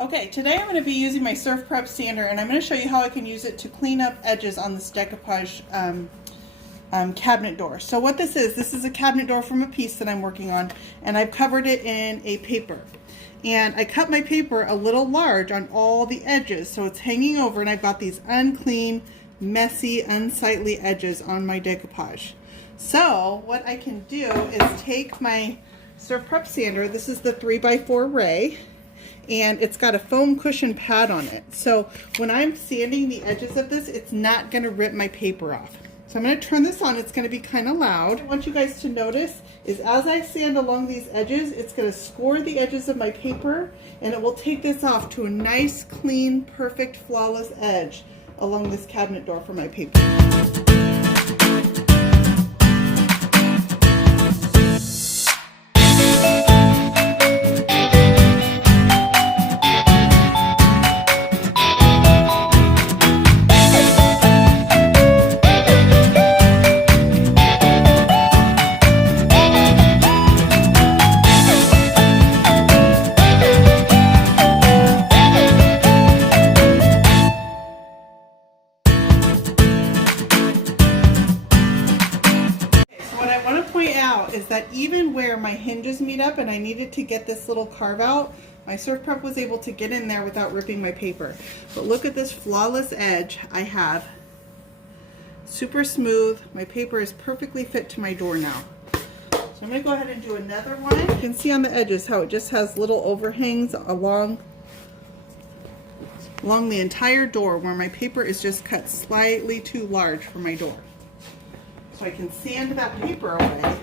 Okay, today I'm going to be using my Surf Prep sander, and I'm going to show you how I can use it to clean up edges on this decoupage cabinet door. So what this is a cabinet door from a piece that I'm working on, and I've covered it in a paper. And I cut my paper a little large on all the edges, so it's hanging over, and I've got these unclean, messy, unsightly edges on my decoupage. So what I can do is take my Surf Prep sander, this is the 3x4 Ray, and it's got a foam cushion pad on it. So when I'm sanding the edges of this, it's not going to rip my paper off. So I'm going to turn this on. It's going to be kind of loud. What I want you guys to notice is as I sand along these edges, it's going to score the edges of my paper, and it will take this off to a nice, clean, perfect, flawless edge along this cabinet door for my paper. Is that even where my hinges meet up and I needed to get this little carve out, my Surf Prep was able to get in there without ripping my paper. But look at this flawless edge I have. Super smooth. My paper is perfectly fit to my door now. So I'm going to go ahead and do another one. You can see on the edges how it just has little overhangs along the entire door where my paper is just cut slightly too large for my door. So I can sand that paper away.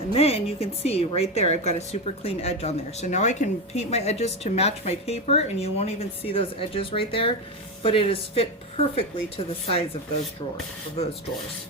And then you can see right there I've got a super clean edge on there. So now I can paint my edges to match my paper, and you won't even see those edges right there, but it is fit perfectly to the size of those drawers.